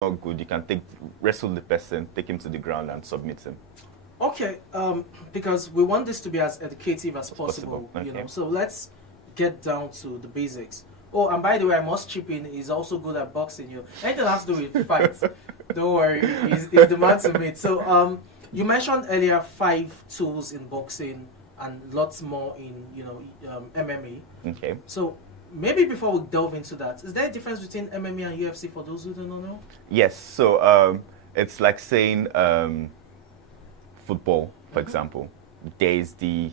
not good, you can wrestle the person, take him to the ground, and submit him. Okay, because we want this to be as educative as possible, Okay. you know. So let's get down to the basics. Oh, and by the way, I must chip in. He's also good at boxing. You know, anything that has to do with fights, don't worry, he's the man to meet. So, you mentioned earlier 5 tools in boxing and lots more in MMA. Okay. So maybe before we delve into that, is there a difference between MMA and UFC for those who don't know? Yes. So it's like saying football, for example. There is the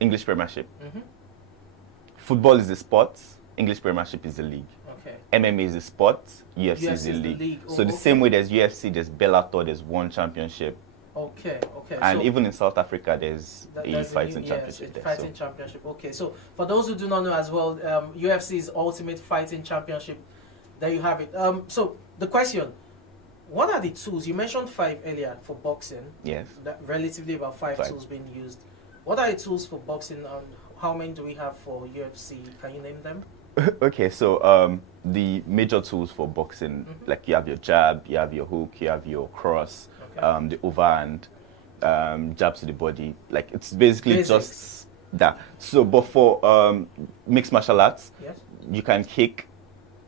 English Premiership. Football is the sport. English Premiership is the league. Okay. MMA is the sport. UFC is the league. So the same way there's UFC, there's Bellator, there's One Championship. Okay. And so even in South Africa, there's a fighting championship. Yes, fighting championship. Okay. So for those who do not know as well, UFC's Ultimate Fighting Championship. There you have it. So the question: what are the tools? You mentioned 5 earlier for boxing. Yes. Relatively about 5 tools being used. What are the tools for boxing, and how many do we have for UFC? Can you name them? Okay, so the major tools for boxing, like you have your jab, you have your hook, you have your cross, the overhand, jab to the body. Like it's basically Basics. Just that. So, but for mixed martial arts, Yes. you can kick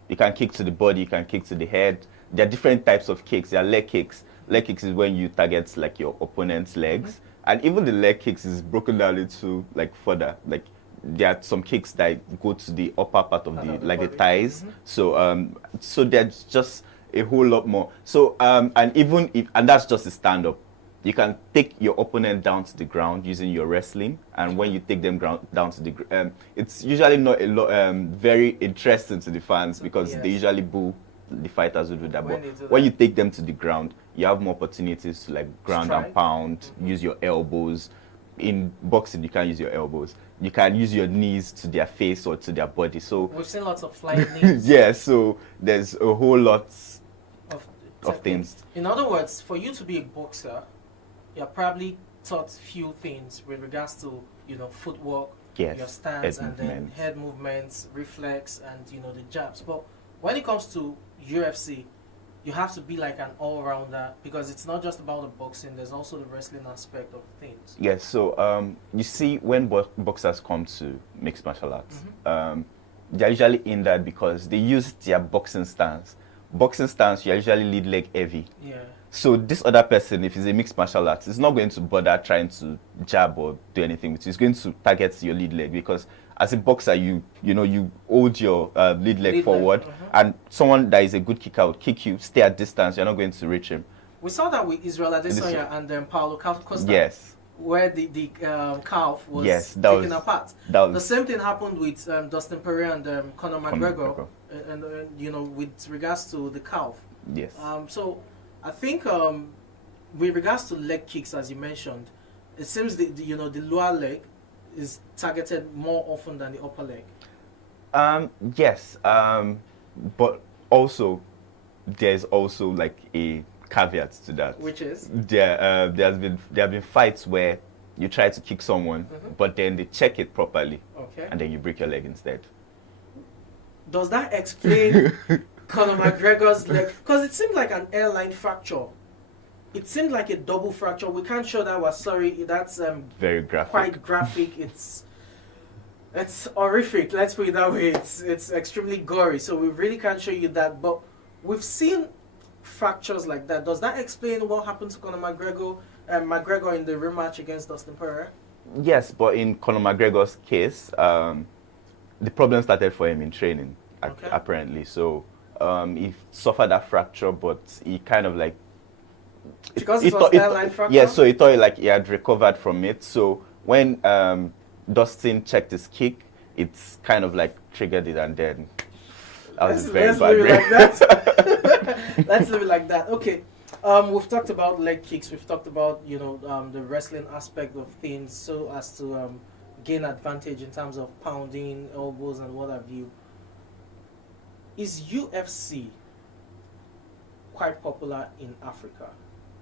to the body, you can kick to the head. There are different types of kicks. There are leg kicks. Leg kicks is when you target like your opponent's legs, and even the leg kicks is broken down into like further like. There are some kicks that go to the upper part of the thighs. So so there's just a whole lot more. So and that's just a stand up. You can take your opponent down to the ground using your wrestling, and when you take them down to the ground, it's usually not a lot very interesting to the fans because they usually boo the fighters who do that. But when you take them to the ground, you have more opportunities to like ground and pound, use your elbows. In boxing, you can't use your elbows. You can use your knees to their face or to their body. So we've seen lots of flying knees. Yeah, so there's a whole lot of things. In other words, for you to be a boxer, you're probably taught few things with regards to footwork, your stance, and then head movements, reflex, and the jabs. But when it comes to UFC, you have to be like an all-rounder because it's not just about the boxing, there's also the wrestling aspect of things. Yes, so you see when boxers come to mixed martial arts, they're usually in that because they use their boxing stance. Boxing stance, you're usually lead leg heavy. Yeah. So this other person, if he's a mixed martial artist, is not going to bother trying to jab or do anything with you. He's going to target your lead leg because as a boxer, you hold your lead leg forward, and someone that is a good kicker would kick you, stay at distance. You're not going to reach him. We saw that with Israel Adesanya and Paulo Costa. Yes. Where the calf was taken apart. The same thing happened with Dustin Poirier and Conor McGregor, and with regards to the calf. Yes. So I think with regards to leg kicks, as you mentioned, it seems the lower leg is targeted more often than the upper leg. Yes, but also there's also like a caveat to that, which is there have been fights where you try to kick someone, but then they check it properly, and then you break your leg instead. Does that explain Conor McGregor's leg? Because it seemed like an airline fracture. It seemed like a double fracture. We can't show that. We're sorry. That's very graphic. Quite graphic. It's horrific. Let's put it that way. It's extremely gory. So we really can't show you that. But we've seen fractures like that. Does that explain what happened to Conor McGregor in the rematch against Dustin Poirier? Yes, but in Conor McGregor's case, the problem started for him in training, apparently. So he suffered that fracture, but he kind of like because it was airline fracture. Yeah, so he thought like he had recovered from it. So when Dustin checked his kick, it's kind of like triggered it, and then that was very bad. Let's leave it like that. Okay. We've talked about leg kicks. We've talked about the wrestling aspect of things, so as to gain advantage in terms of pounding, elbows, and what have you. Is UFC quite popular in Africa?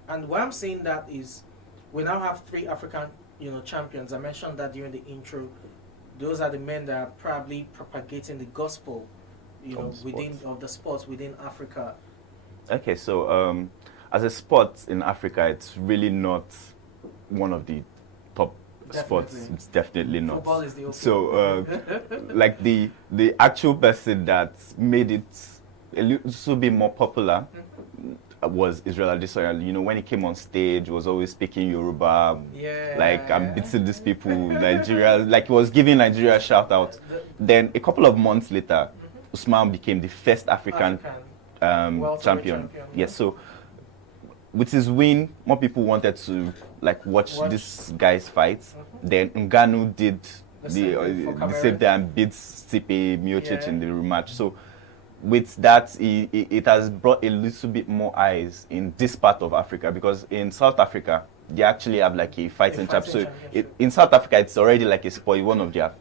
And why I'm saying that is, we now have 3 African champions. I mentioned that during the intro. Those are the men that are probably propagating the gospel, within the sports within Africa. Okay, so as a sport in Africa, it's really not one of the top sports. Definitely. It's definitely not. Football is the So, like the actual person that made it a little bit more popular was Israel Adesanya. You know, when he came on stage, he was always speaking Yoruba. Yeah. Like, I'm beating these people, Nigeria. Like, he was giving Nigeria a shout out. Then a couple of months later, Usman became the first African welterweight champion. Yes, so with his win, more people wanted to like watch this guy's fight. Then Ngannou did the same thing and beat Stipe Miocic in the rematch. So with that, it has brought a little bit more eyes in this part of Africa, because in South Africa, they actually have like a fighting championship. So in South Africa, it's already like a sport, one of their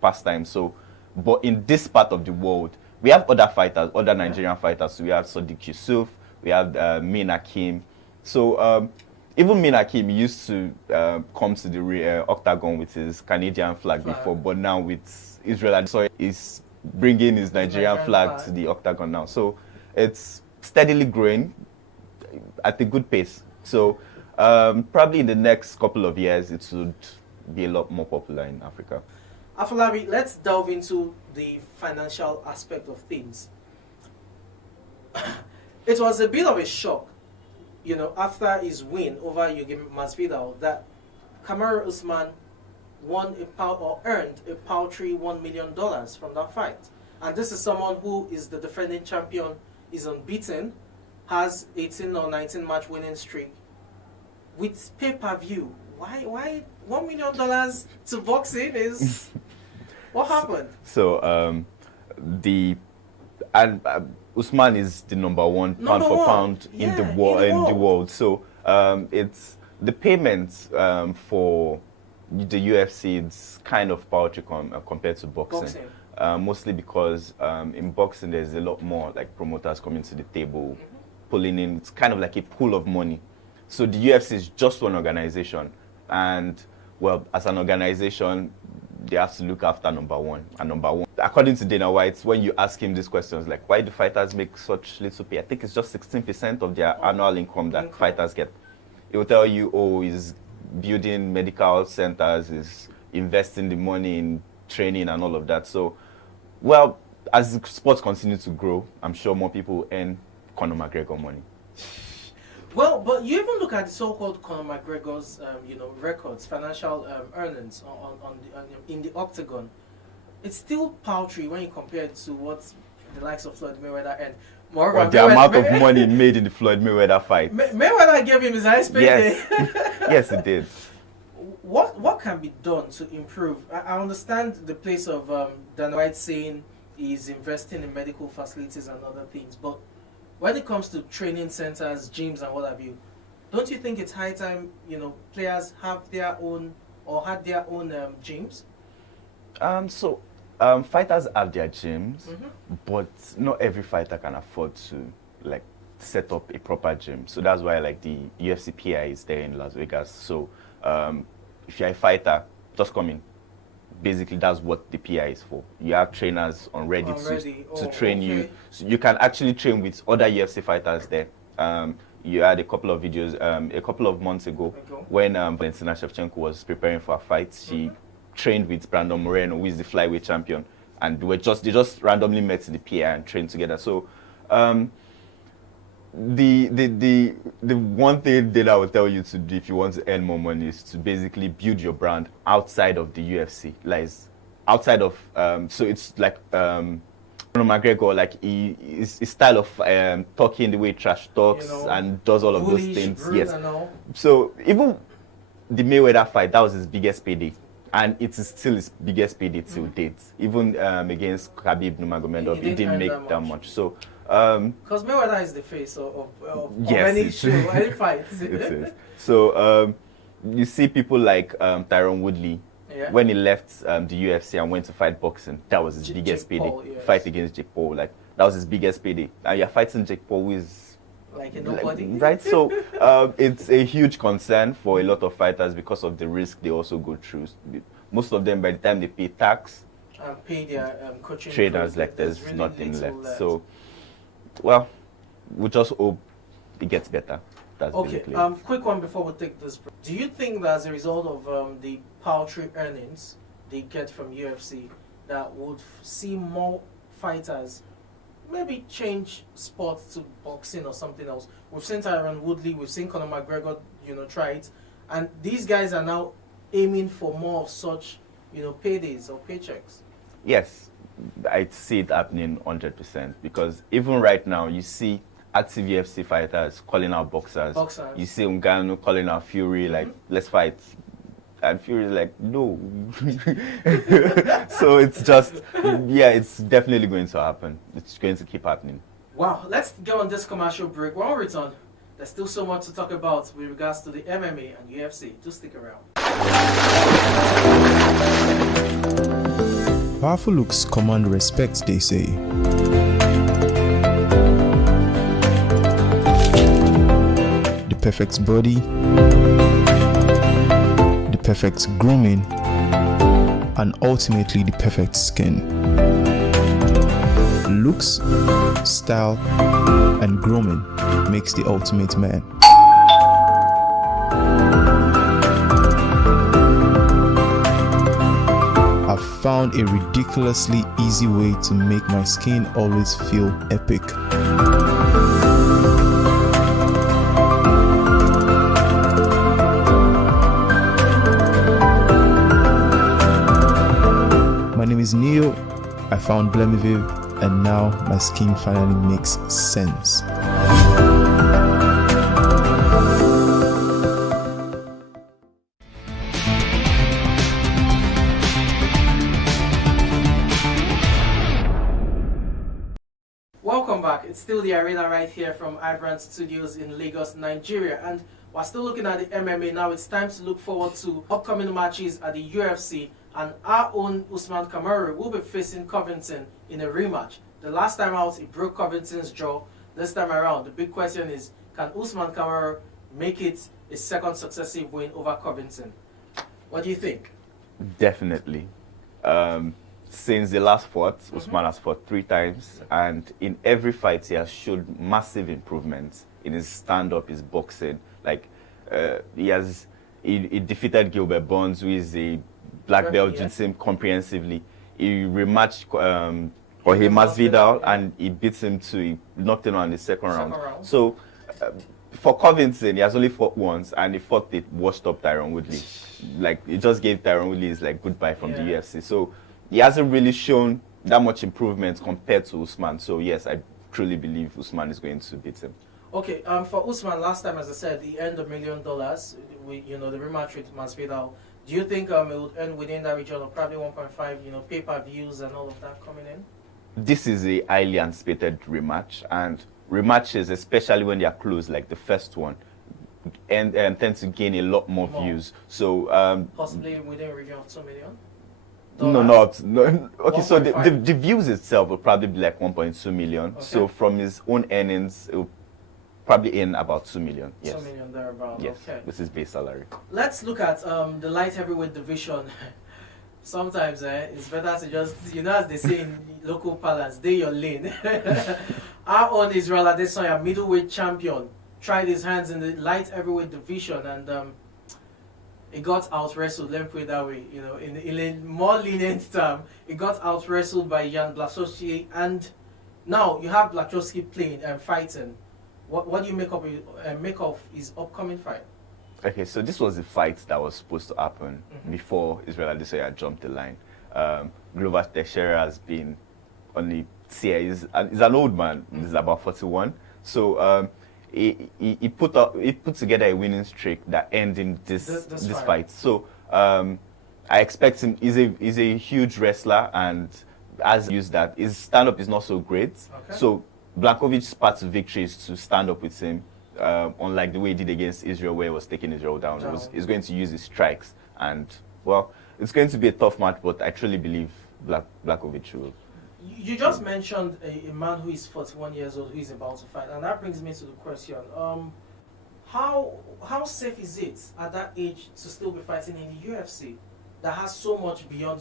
pastimes. So, but in this part of the world, we have other fighters, other Nigerian fighters. So we have Sadiq Yusuf, we have Min Hakim. So even Min Hakim used to come to the octagon with his Canadian flag before, but now with Israel, so he's bringing his Nigerian flag to the octagon now. So it's steadily growing at a good pace. So probably in the next couple of years, it should be a lot more popular in Africa. Afolabi, let's delve into the financial aspect of things. It was a bit of a shock, you know, after his win over Yugi Masvidal, that Kamaru Usman earned a paltry $1 million from that fight. And this is someone who is the defending champion, is unbeaten, has 18 or 19 match winning streak. With pay-per-view, why $1 million to boxing is... What happened? So Usman is the number one pound for pound in the world. So it's the payments for the UFC. It's kind of paltry compared to boxing. Mostly because in boxing there's a lot more like promoters coming to the table, pulling in. It's kind of like a pool of money. So the UFC is just one organization, and well, as an organization, they have to look after number one. And number one, according to Dana White, when you ask him these questions, like why do fighters make such little pay? I think it's just 16% of their annual income that fighters get. It will tell you, oh, he's building medical centers, he's investing the money in training and all of that. So, well, as the sports continue to grow, I'm sure more people will earn Conor McGregor money. Well, but you even look at the so-called Conor McGregor's, records, financial earnings in the octagon. It's still paltry when you compare it to what the likes of Floyd Mayweather earned. Moreover, the amount of money made in the Floyd Mayweather fight. Mayweather gave him his highest payday. Yes, yes, it did. What can be done to improve? I understand the place of Dana White saying he's investing in medical facilities and other things, but when it comes to training centers, gyms, and what have you, don't you think it's high time, players have their own or had their own gyms? Fighters have their gyms, but not every fighter can afford to like set up a proper gym. So that's why like the UFC PI is there in Las Vegas. So if you're a fighter, just come in. Basically, that's what the PI is for. You have trainers already to train you. So you can actually train with other UFC fighters there. You had a couple of videos a couple of months ago when Valentina Shevchenko was preparing for a fight. She trained with Brandon Moreno, who is the flyweight champion, and they just randomly met in the PI and trained together. So the one thing that I would tell you to do if you want to earn more money is to basically build your brand outside of the UFC. Like outside of so it's like Conor McGregor, like his style of talking, the way he trash talks and does all of those things. Yes. So even the Mayweather fight, that was his biggest payday. And it is still his biggest payday till date. Even against Khabib Nurmagomedov, he didn't make that much. So because Mayweather is the face of any show, any fight. It is. So you see people like Tyron Woodley. Yeah. When he left the UFC and went to fight boxing, that was his biggest payday. Fight against Jake Paul, like that was his biggest payday. And you're fighting Jake Paul, who is like a nobody, right? So it's a huge concern for a lot of fighters because of the risk they also go through. Most of them, by the time they pay tax and pay their coaching trainers, like there's really nothing left. So, well, we just hope it gets better. That's Okay, basically it. quick one before we take this break. Do you think that as a result of the paltry earnings they get from UFC, that would see more fighters maybe change sports to boxing or something else? We've seen Tyron Woodley, we've seen Conor McGregor, try it, and these guys are now aiming for more of such, paydays or paychecks. Yes, I see it happening 100% because even right now you see active UFC fighters calling out boxers. You see Ngannou calling out Fury like, let's fight. And Fury is like, no. So it's just, yeah, it's definitely going to happen. It's going to keep happening. Wow, let's go on this commercial break. When we return, there's still so much to talk about with regards to the MMA and UFC. Do stick around. Powerful looks command respect, they say. The perfect body, the perfect grooming, and ultimately the perfect skin. Looks, style, and grooming makes the ultimate man. I've found a ridiculously easy way to make my skin always feel epic. My name is Neo. I found Blemiviv, and now my skin finally makes sense. Welcome back. It's still the arena right here from iBrand Studios in Lagos, Nigeria, and we're still looking at the MMA. Now it's time to look forward to upcoming matches at the UFC, and our own Usman Kamaru will be facing Covington in a rematch. The last time out, he broke Covington's jaw. This time around, the big question is, can Usman Kamaru make it a second successive win over Covington? What do you think? Definitely. Since the last fought, Usman has fought 3 times, and in every fight he has showed massive improvements in his stand-up, his boxing. Like, he defeated Gilbert Burns, who is a black belt jiu-jitsu comprehensively. He rematched Jorge Masvidal, and he beat him he knocked him out in the second round. So, for Covington, he has only fought once, and he fought the washed-up Tyron Woodley. Like, he just gave Tyron Woodley his goodbye from the UFC. So, he hasn't really shown that much improvement compared to Usman. So, yes, I truly believe Usman is going to beat him. Okay, for Usman, last time, as I said, he earned $1 million with, the rematch with Masvidal. Do you think it would earn within that region of probably 1.5, pay-per-views and all of that coming in? This is a highly anticipated rematch, and rematches, especially when they are close, like the first one, and tend to gain a lot more views. So possibly within a region of $2 million. No. Okay, so the views itself will probably be like 1.2 million. Okay. So from his own earnings, it will probably earn about 2 million. Yes. 2 million thereabout. Yes. Okay. This is base salary. Let's look at the light heavyweight division. Sometimes it's better to just, as they say in local parlance, stay your lane. Our own Israel Adesanya, middleweight champion, tried his hands in the light heavyweight division, and he got out-wrestled, let me put it that way, in a more lenient term. He got out-wrestled by Jan Blachowski, and now you have Blachowski playing and fighting. What do you make of his upcoming fight? Okay, so this was the fight that was supposed to happen before Israel Adesanya jumped the line. Glover Teixeira has been on the tier. He's an old man. He's about 41. So he put together a winning streak that ended in this fight. So I expect him. He's a huge wrestler, and as used that, his stand-up is not so great. Okay. So Blachowic's path to victory is to stand up with him, unlike the way he did against Israel, where he was taking Israel down. He's going to use his strikes, and well, it's going to be a tough match, but I truly believe Blachowicz will. You just mentioned a man who is 41 years old, who is about to fight, and that brings me to the question: how safe is it at that age to still be fighting in the UFC that has so much beyond